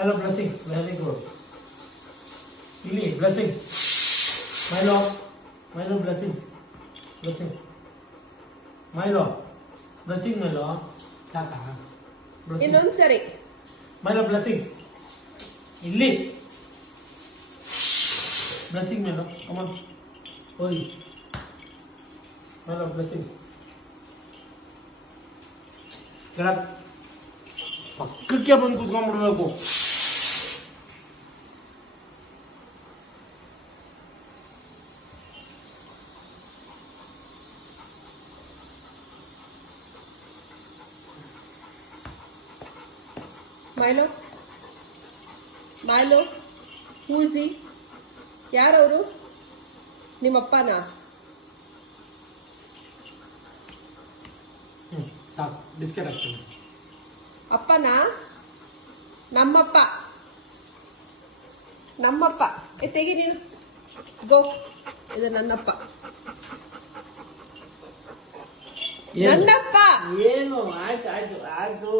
Milo blessing. Very good. Ili blessing. Milo. Milo blessings. Blessing. Milo. Blessing Milo. ಸಾಕಾ ಇನ್ನೊಂದು ಸರಿ Milo blessing. ಇಲ್ಲಿ blessing Milo. Come on. ಓಯ್ Milo blessing. ಕೆಳಗೆ ಪಕ್ಕಕ್ಕೆ ಬಂದು ಕೂತ್ಕೊಂಡ್ಬಿಡ್ಬೇಕು. ಮೈಲೋ ಮೈಲೋ ಹೂಸಿ ಯಾರವರು ನಿಮ್ಮಪ್ಪನಾ ಸಾಕು ಬಿಸ್ಕೆಟ್ ಹಾಕ್ತೀನಿ. ಅಪ್ಪನಾ ನಮ್ಮಪ್ಪ ನಮ್ಮಪ್ಪ ತೆಗಿ ನೀನು ಗೋ ಇದು ನನ್ನಪ್ಪ ನನ್ನಪ್ಪ ಏನು ಆಯ್ತು ಆಯ್ತು ಆಯ್ತು